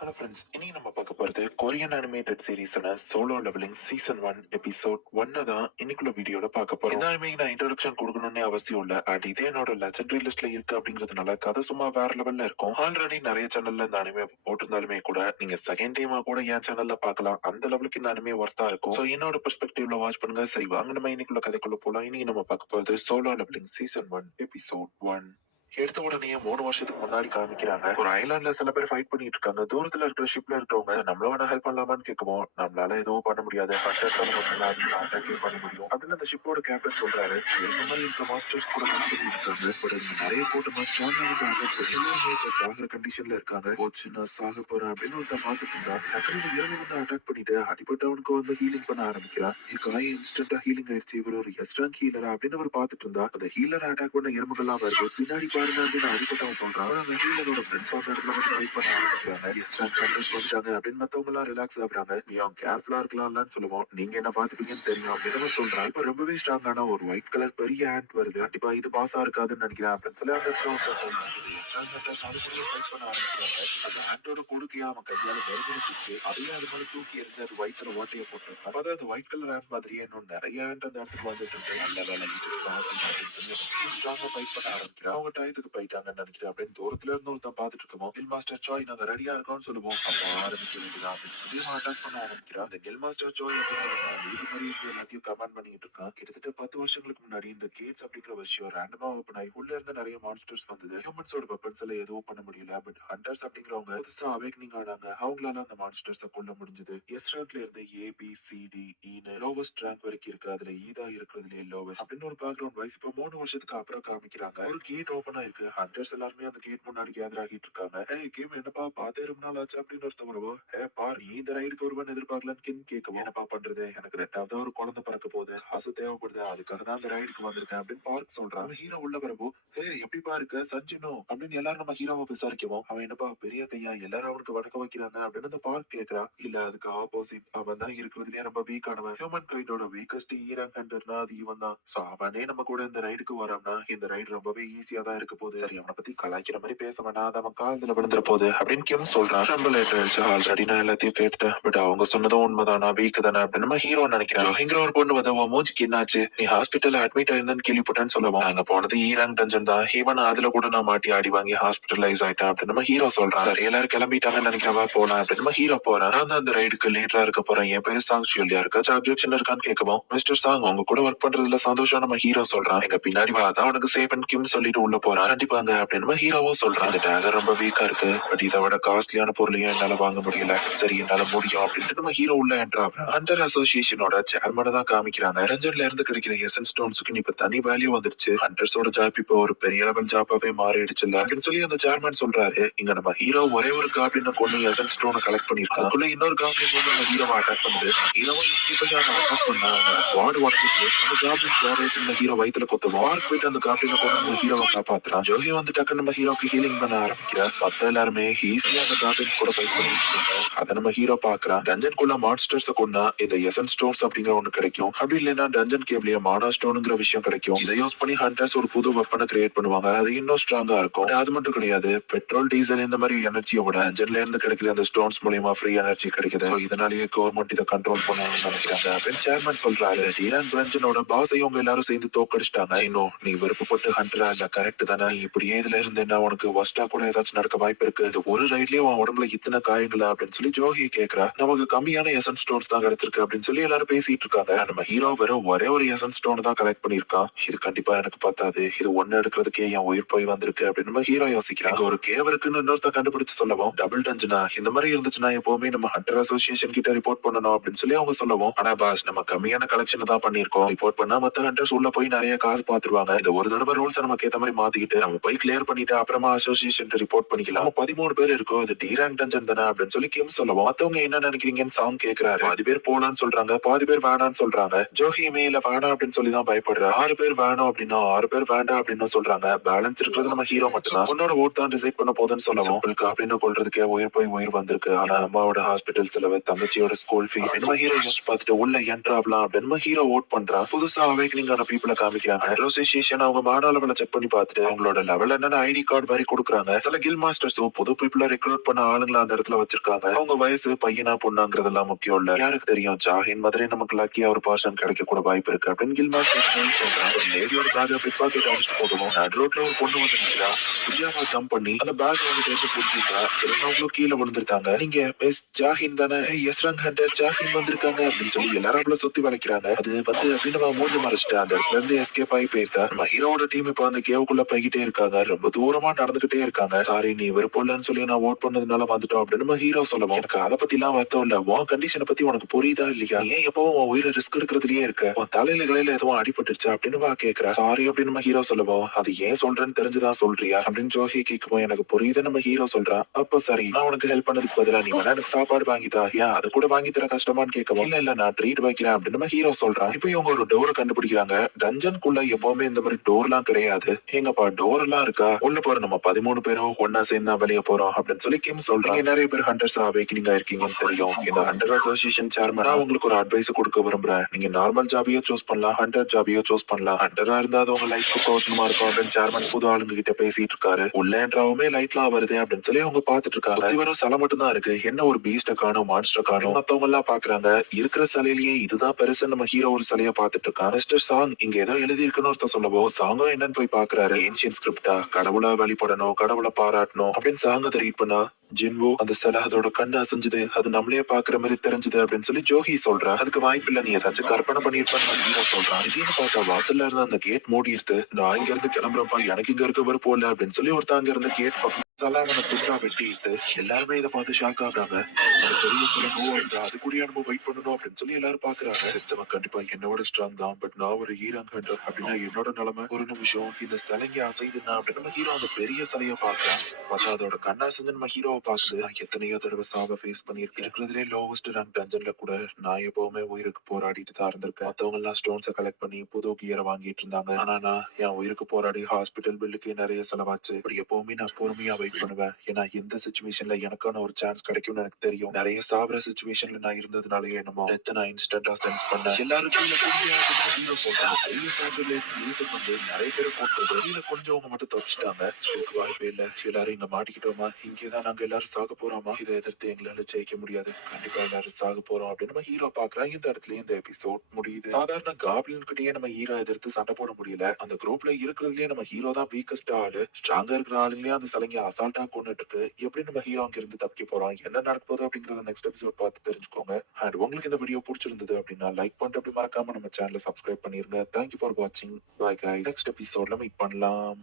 Hello friends இனி நம்ம பார்க்க போகிறது Korean animated சீரீஸான solo leveling season one episode ஒன்னு தான் இன்னைக்குள்ள வீடியோவில் பார்க்க போகிறோம் இந்த அனிமே நான் இன்ட்ரடக்ஷன் கொடுக்கணும்னு அவசியம் இல்லை. அட் இதே என்னோட லெஜண்டரி லிஸ்ட்ல இருக்கு அப்படிங்கிறதுனால கதை சும்மா வேற லெவல்ல இருக்கும். ஆல்ரெடி நிறைய சேனல்ல இந்த அனிமே போட்டிருந்தாலுமே கூட நீங்க செகண்ட் டைமா கூட என் சேனல்ல பார்க்கலாம். அந்த லெவலுக்கு இந்த அனிமே ஒர்த்தா இருக்கும். ஸோ என்னோட பெர்ஸ்பெக்டிவ்ல வாட்ச் பண்ணுங்க. சரி வாங்க நம்ம இன்னைக்குள்ள கதைக்குள்ள போகலாம் இன்னைக்கு நம்ம பார்க்க போகிறது solo leveling season one episode one எடுத்த உடனே மூணு வருஷத்துக்கு முன்னாடி காமிக்கிறாங்க. ஒரு ஐலாண்ட்ல சில பேர் ஃபைட் பண்ணிட்டு இருக்காங்க தூரத்துல இருக்கிற ஷிப்ல இருக்கவங்க நம்மள வேணா ஹெல்ப் பண்ணலாமான்னு கேட்கவும் நம்மளால எதுவும் பண்ண முடியாது. அட்டாக் பண்ண முடியும். அப்படின்னு அந்த ஷிப்போட கேப்டன் சொல்றாரு. இந்த மாதிரி இந்த மாஸ்டர்ஸ் கூட இருக்காங்க பட் நிறைய கூட்டமா ஸ்ட்ராங்கா இருந்தாங்க சாகுற கண்டிஷன்ல இருக்காங்க. போச்சு நான் சாக போறேன். அப்படின்னு ஒருத்த பாத்துட்டு இருந்தா டக்குனு இறங்கி வந்து அட்டாக் பண்ணிட்டு அடிப்பட்டவனுக்கு வந்து ஹீலிங் பண்ண ஆரம்பிக்கிறா காய் இன்ஸ்டன்டா ஹீலிங் ஆயிடுச்சு. இவர் ஒரு எஸ்ட்ராங் ஹீலரா அப்படின்னு அவர் பாத்துட்டு இருந்தா அந்த ஹீலர் அட்டாக் பண்ண எறும்புகள்லாம் வருது. பின்னாடி பாருங்க அப்படின்னு அடிப்பட்டவன் சொல்றான். ஆனா அந்த ஹீலரோட ஃப்ரெண்ட்ஸ் அந்த இடத்துல வந்து ஃபைட் பண்ண ஆரம்பிக்கிறாங்க எஸ்ட்ராங் கண்ட்ரோஸ் வந்துட்டாங்க அப்படின்னு மத்தவங்க எல்லாம் ரிலாக்ஸ் ஆகுறாங்க. நீ அவன் கேர்ஃபுல்லா இருக்கலாம்னு சொல்லுவோம். நீங்க என்ன பாத்துப்பீங்கன்னு தெரியும் அப்படின்னு அவன் சொல்றான். இப்ப ரொம்பவே ஸ்ட்ராங்கான ஒரு ஒயிட் கலர் பெரிய ஆண்ட் வருது. கண்டிப்பா இது பாஸா இருக்காதுன்னு நினைக்கிறேன் அப்படின்னு சொல்லி அந்த இடத்துல ஒருத்தன் சொல்றான். பண்ண ஆரம்பிக்கிறாங்க. அந்த ஆண்டோட கொடுக்கையா அவன் கையால வெறும் பிடிச்சு அதையே அது மாதிரி தூக்கி எரிஞ்சு அது வயிற்றுல ஓட்டையை போட்டு அதாவது அது ஒயிட் கலர் ஆண்ட் மாதிரியே இன்னும் நிறைய ஆண்ட் அந்த இடத்துக்கு வந்துட்டு இருக்கு. நல்ல வேலை இது boss அப்படின்னு ஸ்ட்ராங்கா ஃபைட் பண்ண ஆரம்பிக்கிறான். அவங்க ஆலயத்துக்கு போயிட்டாங்கன்னு நினைக்கிறேன் அப்படின்னு தூரத்துல இருந்து ஒருத்தன் பாத்துட்டு இருக்கோம் கில் மாஸ்டர் சாய் நாங்க ரெடியா இருக்கோம்னு சொல்லுவோம். அப்ப ஆரம்பிக்க வேண்டியதா அப்படின்னு சொல்லி அட்டாக் பண்ண ஆரம்பிக்கிறான். அந்த கில் மாஸ்டர் சாய் அப்படிங்கிற இது மாதிரி எல்லாத்தையும் கமெண்ட் பண்ணிட்டு இருக்கான். கிட்டத்தட்ட பத்து வருஷங்களுக்கு முன்னாடி இந்த கேட்ஸ் அப்படிங்கிற விஷயம் ரேண்டமா ஓப்பன் ஆகி உள்ள இருந்து நிறைய மான்ஸ்டர்ஸ் வந்தது. ஹியூமன்ஸோட வெப்பன்ஸ் எல்லாம் எதுவும் பண்ண முடியல. பட் ஹண்டர்ஸ் அப்படிங்கிறவங்க புதுசா அவேக்னிங் ஆனாங்க. அவங்களால அந்த மான்ஸ்டர்ஸ கொல்ல முடிஞ்சது. எஸ் ரேங்க்ல இருந்து ஏ பி சி டி இன்னு லோவஸ்ட் ரேங்க் வரைக்கும் இருக்கு. அதுல e ஈதா இருக்கிறதுல லோவஸ்ட் அப்படின்னு ஒரு பேக்ரவுண்ட் வைஸ் இப்ப மூணு வருஷத்துக்கு அப்புறம் காமிக்கிறாங்க. ஒரு கேட் ஓப்பன் தான் இருக்கு. ஹண்டர்ஸ் எல்லாருமே அந்த கேட் முன்னாடி கேதர் ஆகிட்டு இருக்காங்க. ஏ கேம் என்னப்பா பார்த்தே ரொம்ப நாள் ஆச்சு அப்படின்னு ஒருத்தன் வருவோ ஏ பார் நீ இந்த ரைடுக்கு வருவான்னு எதிர்பார்க்கலன்னு கேட்கவும் என்னப்பா பண்றது? எனக்கு ரெண்டாவது ஒரு குழந்தை பிறக்க போகுது. ஆசை தேவைப்படுது. அதுக்காக தான் அந்த ரைடுக்கு வந்திருக்கேன் அப்படின்னு பார்க் சொல்றான். ஹீரோ உள்ள வரப்போ ஏ எப்படிப்பா பாருக்க சஞ்சினோ அப்படின்னு எல்லாரும் நம்ம ஹீரோவை விசாரிக்கவும் அவன் என்னப்பா பெரிய கையா? எல்லாரும் அவனுக்கு வணக்கம் வைக்கிறாங்க அப்படின்னு அந்த பார்க் கேக்குறான். இல்ல அதுக்கு ஆப்போசிட் அவன் தான் இருக்கிறதுலயே ரொம்ப வீக் ஆனவன். ஹியூமன் கைண்டோட வீக்கஸ்ட் ஈரான் ஹண்டர்னா அது இவன் தான் சோ அவனே நம்ம கூட இந்த ரைடுக்கு வரான்னா இந்த ரைடு ரொம்பவே ஈஸியா தான் இருக்கு. போகுது. சரி அவனை பத்தி கலாய்க்கிற மாதிரி பேச வேண்டாம் அது அவன் காலத்துல விழுந்துற போகுது அப்படின்னு கிம் சொல்றான். ரொம்ப லேட் ஆயிடுச்சு. ஆல்ரெடி நான் எல்லாத்தையும் கேட்டுட்டேன். பட் அவங்க சொன்னதும் உண்மைதான்? வீக் தானே? அப்படின்னு நம்ம ஹீரோ நினைக்கிறேன். இங்கிற ஒரு பொண்ணு வந்து உன் மூஞ்சிக்கு என்னாச்சு? நீ ஹாஸ்பிட்டல்ல அட்மிட் ஆயிருந்தேன்னு கேள்விப்பட்டேன்னு சொல்லுவோம் அங்க போனது ஈரான் டஞ்சன் தான். ஈவன் அதுல கூட நான் மாட்டி ஆடி வாங்கி ஹாஸ்பிட்டலைஸ் ஆயிட்டேன் அப்படின்னு நம்ம ஹீரோ சொல்றான். சரி எல்லாரும் கிளம்பிட்டாங்கன்னு நினைக்கிறவா? போலாம் அப்படின்னு நம்ம ஹீரோ போறேன். நான் அந்த ரைடுக்கு லீடரா இருக்க போறேன். என் பேரு சாங் ஷியோலியா இருக்கா? அப்ஜெக்ஷன் இருக்கான்னு கேட்கவும் மிஸ்டர் சாங் உங்க கூட ஒர்க் பண்றதுல சந்தோஷம் நம்ம ஹீரோ சொல்றான். எங்க பின்னாடி வா அதான் உனக்கு சேஃப் அண்ட் கிம் சொல்லிட்டு உள்ள போறான் கண்டிப்பாங்க அப்படின்னு நம்ம ஹீரோவும் சொல்றான் இந்த டேகர் ரொம்ப வீக்கா இருக்கு. பட் இதை விட காஸ்ட்லியான பொருளையும் என்னால வாங்க முடியல. சரி என்னால முடியும் அப்படின்ட்டு நம்ம ஹீரோ உள்ள என்ட்ரா அண்டர் அசோசியேஷனோட சேர்மனை தான் காமிக்கிறாங்க. ரஞ்சன்ல இருந்து கிடைக்கிற எசன் ஸ்டோன்ஸுக்கு இப்ப தனி வேல்யூ வந்துருச்சு. ஹண்டர்ஸோட ஜாப் இப்போ ஒரு பெரிய லெவல் ஜாப்பாவே மாறிடுச்சுல்ல. அப்படின்னு சொல்லி அந்த சேர்மன் சொல்றாரு. இங்க நம்ம ஹீரோ ஒரே ஒரு காப்ளின கொண்டு எசன் ஸ்டோனை கலெக்ட் பண்ணிருக்கான். அதுக்குள்ள இன்னொரு காப்ளின் வந்து நம்ம ஹீரோவை அட்டாக் பண்ணுது. ஹீரோவும் அட்டாக் பண்ணா ஸ்குவாட் உடஞ்சிட்டு அந்த காப்ளின் ஹீரோ வயிற்றுல கொத்துவோம். வார் போயிட்டு அந்த காப்ளினை கொண்டு நம்ம ஹீரோவை காப்பாத்து ஜோஹி வந்து டக்குனு நம்ம ஹீரோக்கு ஹீலிங் பண்ண ஆரம்பிக்கிறா மத்த எல்லாருமே ஈஸியா அந்த காப்ளின்ஸ் கூட ஃபைட் பண்ணிட்டு அதை நம்ம ஹீரோ பாக்குறான் டஞ்சன்குள்ள மான்ஸ்டர்ஸ் கொண்டா இந்த எசன் ஸ்டோன்ஸ் அப்படிங்கிற ஒண்ணு கிடைக்கும் அப்படி இல்லைன்னா டஞ்சன் கேப்லயே மானா ஸ்டோனுங்கிற விஷயம் கிடைக்கும் இதை யூஸ் பண்ணி ஹண்டர்ஸ் ஒரு புது வெப்பனை கிரியேட் பண்ணுவாங்க அது இன்னும் ஸ்ட்ராங்கா இருக்கும் அது மட்டும் கிடையாது பெட்ரோல் டீசல் இந்த மாதிரி எனர்ஜியை விட டஞ்சன்ல இருந்து கிடைக்கிற அந்த ஸ்டோன்ஸ் மூலியமா ஃப்ரீ எனர்ஜி கிடைக்குது இதனாலேயே கவர்மெண்ட் இதை கண்ட்ரோல் பண்ணணும்னு நினைக்கிறாங்க அப்படின்னு சேர்மன் சொல்றாரு டீரான் பிரஞ்சனோட பாஸை உங்க எல்லாரும் சேர்ந்து தோக்கடிச்சிட்டாங்க இன்னும் நீ விருப்பப்பட்டு ஹண்டர் ஆஜா கரெக்ட் தானே? இப்படியே இதுல இருந்தேன்னா உனக்கு ஒஸ்டா கூட ஏதாச்சும் நடக்க வாய்ப்பு இருக்கு? இந்த ஒரு ரைட்லயே உன் உடம்புல இத்தனை காயங்களா? அப்படின்னு சொல்லி ஜோகி கேக்குறா. நமக்கு கம்மியான எசன் ஸ்டோன்ஸ் தான் கிடைச்சிருக்கு அப்படின்னு சொல்லி எல்லாரும் பேசிட்டு இருக்காங்க. நம்ம ஹீரோ வெறும் ஒரே ஒரு எசன் ஸ்டோன் தான் கலெக்ட் பண்ணிருக்கான் இது கண்டிப்பா எனக்கு பத்தாது. இது ஒண்ணு எடுக்கிறதுக்கே என் உயிர் போய் வந்திருக்கு அப்படின்னு நம்ம ஹீரோ யோசிக்கிறாங்க ஒரு கேவ் இருக்குன்னு இன்னொருத்த கண்டுபிடிச்சு சொல்லவும் டபுள் டஞ்சனா இந்த மாதிரி இருந்துச்சுன்னா எப்பவுமே நம்ம ஹண்டர் அசோசியேஷன் கிட்ட ரிப்போர்ட் பண்ணணும் அப்படின்னு சொல்லி அவங்க சொல்லவும். ஆனா பாஸ் நம்ம கம்மியான கலெக்ஷன் தான் பண்ணிருக்கோம் ரிப்போர்ட் பண்ணா மத்த ஹண்டர்ஸ் உள்ள போய் நிறைய காசு பாத்துருவாங்க. இந்த ஒரு தடவை ரூல்ஸ் நமக்கு ஏத்த மாதிரி மாத்திக்கிட்டு நம்ம போய் கிளியர் பண்ணிட்டு அப்புறமா அசோசியேஷன் ரிப்போர்ட் பண்ணிக்கலாம். பதிமூணு பேர் இருக்கும். இது டீரான் டஞ்சன் தானே அப்படின்னு சொல்லி கிம் சொல்லுவோம். மத்தவங்க என்ன நினைக்கிறீங்கன்னு சாங் கேக்குறாரு. பாதி பேர் போலான்னு சொல்றாங்க. பாதி பேர் வேணாம்னு சொல்றாங்க. ஜோஹிமே இல்ல வேணாம் அப்படின்னு சொல்லி தான் பயப்படுற. ஆறு பேர் வேணும் அப்படின்னா ஆறு பேர் வேண்டாம் அப்படின்னு சொல்றாங்க. பேலன்ஸ் இருக்கிறது நம்ம ஹீரோ மட்டும்தான். உன்னோட ஓட் தான் டிசைட் பண்ண போதுன்னு சொல்லவும். உங்களுக்கு அப்படின்னு கொள்றதுக்கே உயிர் போய் உயிர் வந்திருக்கு. ஆனா அம்மாவோட ஹாஸ்பிட்டல் செலவு தங்கச்சியோட ஸ்கூல் ஃபீஸ் நம்ம ஹீரோ யோசிச்சு பார்த்துட்டு உள்ள என்ட்ராப்லாம் அப்படின்னு நம்ம ஹீரோ ஓட் பண்றான். புதுசா அவைக்கனிங் ஆன பீப்புளை காமிக்கிறாங்க. அசோசியேஷன் அவங்க மாட செக் பண்ணி பார்த்துட்டு அவங்களோட லெவல் என்னன்னு ஐடி கார்டு மாதிரி கொடுக்குறாங்க. சில கில் மாஸ்டர்ஸும் புது பீப்புள ரெக்ரூட் பண்ண ஆளுங்களை அந்த இடத்துல வச்சிருக்காங்க. அவங்க வயசு பையனா பொண்ணாங்கிறதெல்லாம் முக்கியம் இல்ல. யாருக்கு தெரியும்? ஜாஹின் மாதிரி நமக்கு லக்கியா ஒரு பர்சன் கிடைக்க கூட வாய்ப்பு இருக்கு அப்படின்னு கில் மாஸ்டர்ஸ் சொல்றாங்க. லேடியோட பேக பிக் பாக்கெட் அடிச்சுட்டு போதும் நடு ரோட்ல ஒரு பொண்ணு வந்து நிக்கிறா புதியாவா ஜம்ப் பண்ணி அந்த பேக் வந்து தேர்ந்து புடிச்சிட்டா இருந்தவங்களும் கீழே விழுந்துருக்காங்க. நீங்க மிஸ் ஜாஹின் தானே? எஸ் ரங் ஹண்டர் ஜாஹின் வந்திருக்காங்க அப்படின்னு சொல்லி எல்லாரும் அவள சுத்தி வளைக்கிறாங்க. அது வந்து அப்படின்னு மூஞ்சி மறைச்சிட்டு. அந்த இடத்துல இருந்து எஸ்கேப் ஆகி போயிருந்தா. நம்ம ஹீரோட டீம் இப்ப அந்த கேவுக்குள்ள போய்கிட்டே இருக்காங்க. ரொம்ப தூரமா நடந்துகிட்டே இருக்காங்க. சாரி நீ விருப்பம் இல்லைன்னு சொல்லி நான் ஓட் பண்ணதுனால வந்துட்டோம் அப்படின்னு நம்ம ஹீரோ சொல்லுவோம். எனக்கு அதை பத்தி எல்லாம் வருத்தம் இல்ல. உன் கண்டிஷனை பத்தி உனக்கு புரியுதா இல்லையா? ஏன் எப்பவும் உன் உயிரை ரிஸ்க் எடுக்கிறதுலயே இருக்க? உன் தலையில கலையில எதுவும் அடிபட்டுருச்சு? அப்படின்னு வா கேக்குறா. சாரி அப்படின்னு நம்ம ஹீரோ சொல்லுவோம். அது ஏன் சொல்றேன்னு தெரிஞ்சுதான் சொல்றியா? அப்படின்னு ஜோஹி கேக்குவோம் எனக்கு புரியுது நம்ம ஹீரோ சொல்றான் அப்ப சரி நான் உனக்கு ஹெல்ப் பண்ணதுக்கு பதிலா நீ வேணா எனக்கு சாப்பாடு வாங்கிதா ஏன் அது கூட வாங்கி தர கஷ்டமான்னு கேட்கவும் இல்ல இல்ல நான் ட்ரீட் வைக்கிறேன் அப்படின்னு நம்ம ஹீரோ சொல்றான். இப்போ இவங்க ஒரு டோரை கண்டுபிடிக்கிறாங்க. டஞ்சனுக்குள்ள எப்பவுமே இந்த மாதிரி டோர்லாம் கிடையாது. எங்கப்பா டோர் எல்லாம் இருக்கா? உள்ள போற நம்ம பதிமூணு பேரும் ஒன்னா சேர்ந்து தான் வெளியே போறோம் அப்படின்னு சொல்லி கிம் சொல்றாங்க. நிறைய பேர் ஹண்டர்ஸ் அவேக்கனிங் ஆயிருக்கீங்கன்னு தெரியும். இந்த ஹண்டர் அசோசியேஷன் சேர்மன் நான் உங்களுக்கு ஒரு அட்வைஸ் கொடுக்க விரும்புறேன். நீங்க நார்மல் ஜாபியோ சூஸ் பண்ணலாம். ஹண்டர் ஜாபியோ சூஸ் பண்ணலாம். ஹண்டரா இருந்தா அது உங்க லைஃப் பிரயோஜனமா இருக்கும் அப்படின்னு சேர்மன் புது ஆளுங்க கிட்ட பேசிட்டு இருக்காரு. உள்ளேன்றாவுமே லைட்லாம் வருது அப்படின்னு சொல்லி அவங்க பாத்துட்டு இருக்காங்க. வெறும் சிலை மட்டும் தான் இருக்கு. என்ன ஒரு பீஸ்ட காணும் மான்ஸ்டர் காணும்? மத்தவங்க எல்லாம் பாக்குறாங்க இருக்கிற சிலையிலேயே இதுதான் பெருசு நம்ம ஹீரோ ஒரு சிலைய பாத்துட்டு இருக்கான். மிஸ்டர் சாங் இங்க ஏதோ எழுதி இருக்குன்னு ஒருத்தர் சொல்லவோ சாங்கும் என்னன்னு போய் பாக்குறாரு ஏன்ஷியன் ஸ்கிரிப்டா கடவுளை வழிபடணும் கடவுளை பாராட்டணும் அப்படின்னு சாங்கத்தை ரீட் பண்ணா ஜின்வோ அந்த சிலை அதோட கண்ணு அசைஞ்சது. அது நம்மளே பாக்குற மாதிரி தெரிஞ்சது அப்படின்னு சொல்லி ஜோஹி சொல்றா. அதுக்கு வாய்ப்பு இல்ல. நீ ஏதாச்சும் கற்பனை பண்ணிருப்பான்னு சொல்றான் திடீர்னு பார்த்தா வாசல்ல இருந்து அந்த கேட் மூடி இருக்கு நான் இங்க இருந்து கிளம்புறப்பா எனக்கு இங்க இருக்க விருப்பம் இல்ல அப்படின்னு சொல்லி ஒருத்தன் அங்க கேட் பக்கம் அவனை துண்டா வெட்டிட்டு எல்லாருமே இதை பார்த்து ஷாக் ஆகுறாங்க. ஒரு பெரிய சிலம்போ அந்த அது கூடிய நம்ம வெயிட் பண்ணணும் அப்படின்னு சொல்லி எல்லாரும் பாக்குறாங்க செத்தவன் கண்டிப்பா என்னோட ஸ்ட்ராங் தான் பட் நான் ஒரு ஹீராங் ஹண்டர் அப்படின்னா என்னோட நிலைமை ஒரு நிமிஷம் இந்த சிலைங்க அசைதுன்னா அப்படின்னு நம்ம ஹீரோ அந்த பெரிய சிலைய பாக்குறான் பார்த்தா அதோட கண்ணா செஞ்சு நம்ம ஹீரோவை பாக்குது நான் எத்தனையோ தடவை சாவை ஃபேஸ் பண்ணியிருக்கேன். இருக்கிறதுலே லோவஸ்ட் ரேங்க் டஞ்சன்ல கூட நான் எப்பவுமே உயிருக்கு போராடிட்டு தான் இருந்திருக்கேன். மத்தவங்க எல்லாம் ஸ்டோன்ஸை கலெக்ட் பண்ணி புது கியரை வாங்கிட்டு இருந்தாங்க. ஆனா நான் என் உயிருக்கு போராடி ஹாஸ்பிட்டல் பில்லுக்கு நிறைய செலவாச்சு. இப்படி எப்பவுமே நான் பொறுமையா வெயிட் பண்ணுவேன். ஏன்னா எந்த சுச்சுவேஷன்ல எனக்கான ஒரு சான்ஸ் கிடைக்கும்னு எனக்கு தெரியும். நிறைய சாவர சுச்சுவேஷன்ல நான் இருந்ததுனால என்னமோ டெத் நான் இன்ஸ்டன்டா சென்ஸ் பண்ணேன். எல்லாரும் போட்டாங்க நிறைய பேர் போட்டது கீழே கொஞ்சவங்க மட்டும் தப்பிச்சிட்டாங்க. இதுக்கு வாய்ப்பே இல்ல. எல்லாரும் இங்க மாட்டிக்கிட்டோமா? இங்கேதான் நாங்க எல்லாரும் சாக போறோமா? இதை எதிர்த்து எங்களால ஜெயிக்க முடியாது. கண்டிப்பா எல்லாரும் சாக போறோம் அப்படின்னு நம்ம ஹீரோ பாக்குறாங்க இந்த இடத்துல இந்த எபிசோட் முடியுது. சாதாரண காப்ளின் கிட்டயே நம்ம ஹீரோ எதிர்த்து சண்டை போட முடியல. அந்த குரூப்ல இருக்கிறதுலயே நம்ம ஹீரோ தான் வீக்கஸ்ட் ஆளு. ஸ்ட்ராங்கா இருக்கிற ஆளுங்களே அந்த சிலைங்க அசால்ட்டா கொண்டுட்டு இருக்கு எப்படி நம்ம ஹீரோ அங்க இருந்து தப்பிக்க போறோம்? என்ன நடக்க போகுது அப்படிங்கறத நெக்ஸ்ட் எபிசோட் பார்த்து தெரிஞ்சுக்கோங்க. அண்ட் உங்களுக்கு இந்த வீடியோ பிடிச்சிருந்தது அப்படின்னா லைக் பண்ணிட்டு அப்படி மறக்காம நம்ம சேனலை சப்ஸ்கிரைப் பண்ணிருங்க. தேங்க்யூ ஃபார் வாட்சிங் பாய் காய் நெக்ஸ்ட் எபிசோட்ல மீட் பண்ணலாம்.